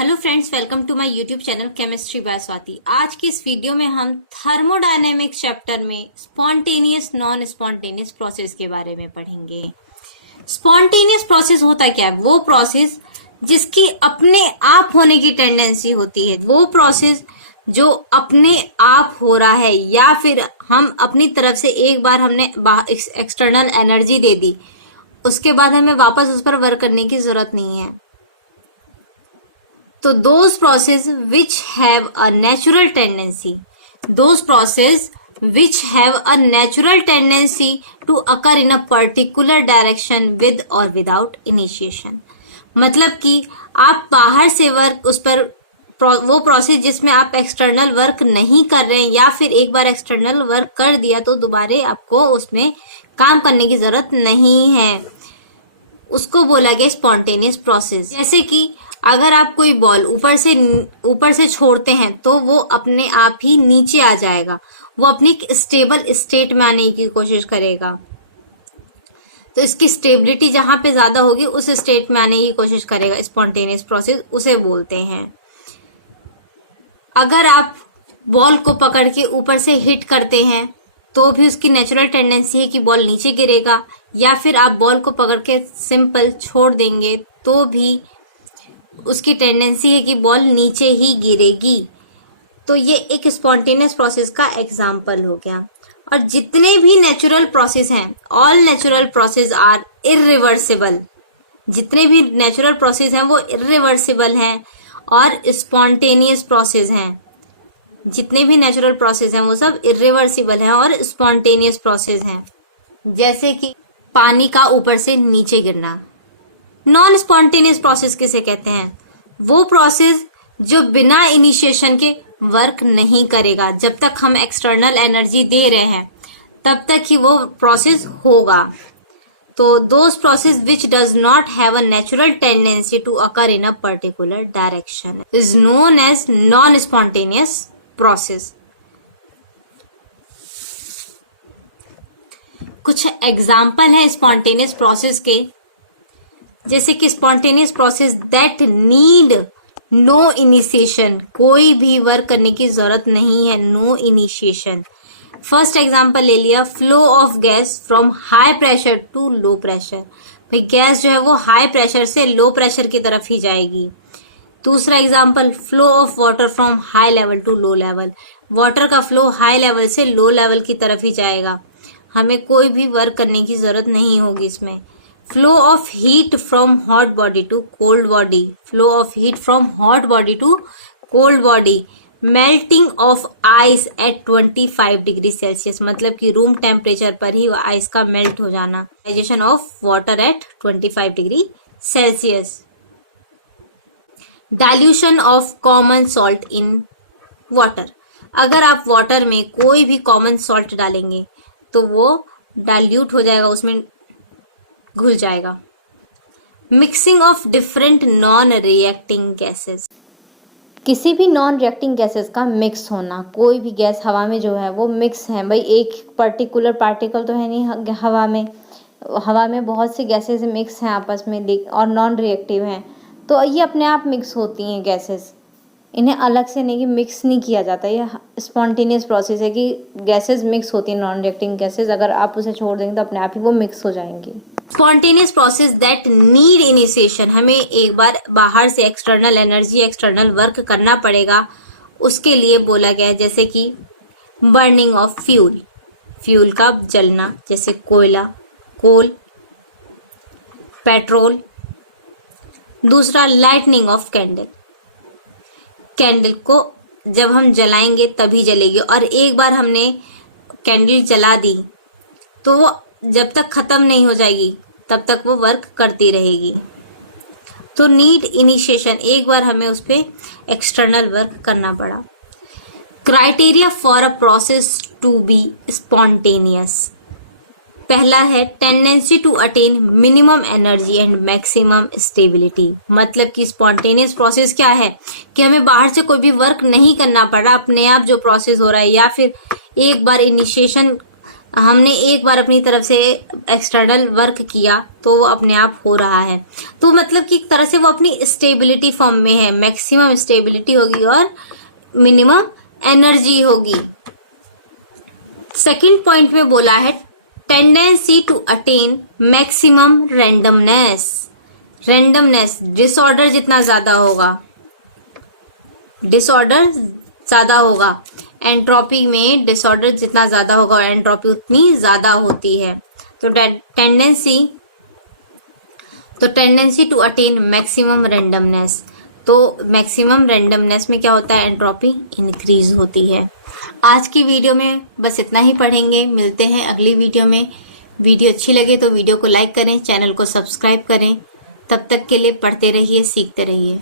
Hello friends, welcome to my YouTube channel chemistry by Swati. आज की इस वीडियो में हम थर्मोडायनेमिक्स चैप्टर में स्पॉन्टेनियस नॉन स्पॉन्टेनियस प्रोसेस के बारे में पढ़ेंगे। स्पॉन्टेनियस प्रोसेस होता क्या है? वो प्रोसेस जिसकी अपने आप होने की टेंडेंसी होती है, वो प्रोसेस जो अपने आप हो रहा है या फिर हम अपनी तरफ से एक बार हमने एक्सटर्नल एनर्जी दे दी, उसके बाद हमें वापस उस पर वर्क करने की जरूरत नहीं है। तो those process which have a natural tendency to occur in a particular direction with or without initiation। मतलब कि आप बाहर से वर्क उस पर वो प्रोसेस जिसमें आप एक्सटर्नल वर्क नहीं कर रहे हैं या फिर एक बार एक्सटर्नल वर्क कर दिया तो दोबारा आपको उसमें काम करने की जरूरत नहीं है, उसको बोला गया स्पॉन्टेनियस प्रोसेस। जैसे कि अगर आप कोई बॉल ऊपर से छोड़ते हैं तो वो अपने आप ही नीचे आ जाएगा, वो अपनी स्टेबल स्टेट में आने की कोशिश करेगा। तो इसकी स्टेबिलिटी जहां पे ज्यादा होगी उस स्टेट में आने की कोशिश करेगा, स्पॉन्टेनियस प्रोसेस उसे बोलते हैं। अगर आप बॉल को पकड़ के ऊपर से हिट करते हैं तो भी उसकी नेचुरल टेंडेंसी है कि बॉल नीचे गिरेगा, या फिर आप बॉल को पकड़ के सिंपल छोड़ देंगे तो भी उसकी टेंडेंसी है कि बॉल नीचे ही गिरेगी। तो ये एक स्पॉन्टेनियस प्रोसेस का एग्जाम्पल हो गया। और जितने भी नेचुरल प्रोसेस हैं, all natural process are irreversible. जितने भी नेचुरल प्रोसेस हैं वो इरिवर्सिबल हैं और स्पॉन्टेनियस प्रोसेस हैं। जितने भी नेचुरल प्रोसेस हैं वो सब इरिवर्सिबल हैं और स्पॉन्टेनियस प्रोसेस हैं। जैसे कि पानी का ऊपर से नीचे गिरना। नॉन स्पॉन्टेनियस प्रोसेस किसे कहते हैं? वो प्रोसेस जो बिना इनिशिएशन के वर्क नहीं करेगा। जब तक हम एक्सटर्नल एनर्जी दे रहे हैं तब तक ही वो प्रोसेस होगा। तो those process which does not have a natural tendency to occur in a particular direction is known as non spontaneous process. कुछ एग्जाम्पल है स्पॉन्टेनियस प्रोसेस के, जैसे कि spontaneous process that need no initiation. कोई भी work करने की जरूरत नहीं है, नो इनिशिएशन। फर्स्ट एग्जांपल ले लिया, flow of gas from high pressure to low pressure. भाई गैस जो है वो हाई प्रेशर से लो प्रेशर की तरफ ही जाएगी। दूसरा example, flow of water from high level to low level. Water का फ्लो हाई लेवल से लो लेवल की तरफ ही जाएगा, हमें कोई भी वर्क करने की जरूरत नहीं होगी इसमें। Flow of heat from hot body to cold body. Flow of heat from hot body to cold body. Melting of ice at 25 degree Celsius, मतलब कि रूम टेम्परेचर पर ही आइस का मेल्ट हो जाना। Digestion of water at 25 degree Celsius. Dilution of common salt in water. अगर आप water में कोई भी कॉमन सॉल्ट डालेंगे तो वो डाइल्यूट हो जाएगा, उसमें घुल जाएगा। Mixing of different non reacting gases. किसी भी नॉन रिएक्टिंग गैसेस का मिक्स होना। कोई भी गैस हवा में जो है वो मिक्स है। भाई एक पर्टिकुलर पार्टिकल तो है नहीं हवा में बहुत सी गैसेस मिक्स हैं आपस में और नॉन रिएक्टिव हैं, तो ये अपने आप मिक्स होती हैं गैसेस। इन्हें अलग से नहीं कि मिक्स नहीं किया जाता। ये स्पॉन्टेनियस प्रोसेस है कि गैसेस मिक्स होती हैं, नॉन रिएक्टिंग गैसेस। अगर आप उसे छोड़ देंगे तो अपने आप ही वो मिक्स हो जाएंगी। Spontaneous process that need initiation. हमें एक बार बाहर से एक्सटर्नल एनर्जी, एक्सटर्नल वर्क करना पड़ेगा, उसके लिए बोला गया है। जैसे कि बर्निंग ऑफ फ्यूल, फ्यूल का जलना, जैसे कोयला, कोल, पेट्रोल। दूसरा, लाइटनिंग ऑफ कैंडल। कैंडल को जब हम जलाएंगे तभी जलेगी, और एक बार हमने कैंडल जला दी तो वो जब तक खत्म नहीं हो जाएगी तब तक वो वर्क करती रहेगी। तो नीड इनिशिएशन, एक बार हमें उस पर एक्सटर्नल वर्क करना पड़ा। Criteria for a process to be spontaneous. पहला है tendency to attain minimum energy and maximum stability. मतलब कि स्पॉन्टेनियस प्रोसेस क्या है कि हमें बाहर से कोई भी वर्क नहीं करना पड़ रहा, अपने आप जो प्रोसेस हो रहा है, या फिर एक बार इनिशिएशन हमने एक बार अपनी तरफ से एक्सटर्नल वर्क किया तो वो अपने आप हो रहा है। तो मतलब कि एक तरह से वो अपनी स्टेबिलिटी फॉर्म में है, मैक्सिमम स्टेबिलिटी होगी और मिनिमम एनर्जी होगी। सेकंड पॉइंट में बोला है tendency to attain maximum randomness. Randomness disorder जितना ज्यादा होगा, डिसऑर्डर ज्यादा होगा, एंट्रोपी में डिसऑर्डर जितना ज्यादा होगा और एंट्रोपी उतनी ज्यादा होती है। तो tendency to attain maximum randomness, तो मैक्सिमम रैंडमनेस में क्या होता है, एंट्रोपी इंक्रीज होती है। आज की वीडियो में बस इतना ही पढ़ेंगे, मिलते हैं अगली वीडियो में। वीडियो अच्छी लगे तो वीडियो को लाइक करें, चैनल को सब्सक्राइब करें। तब तक के लिए पढ़ते रहिए, सीखते रहिए।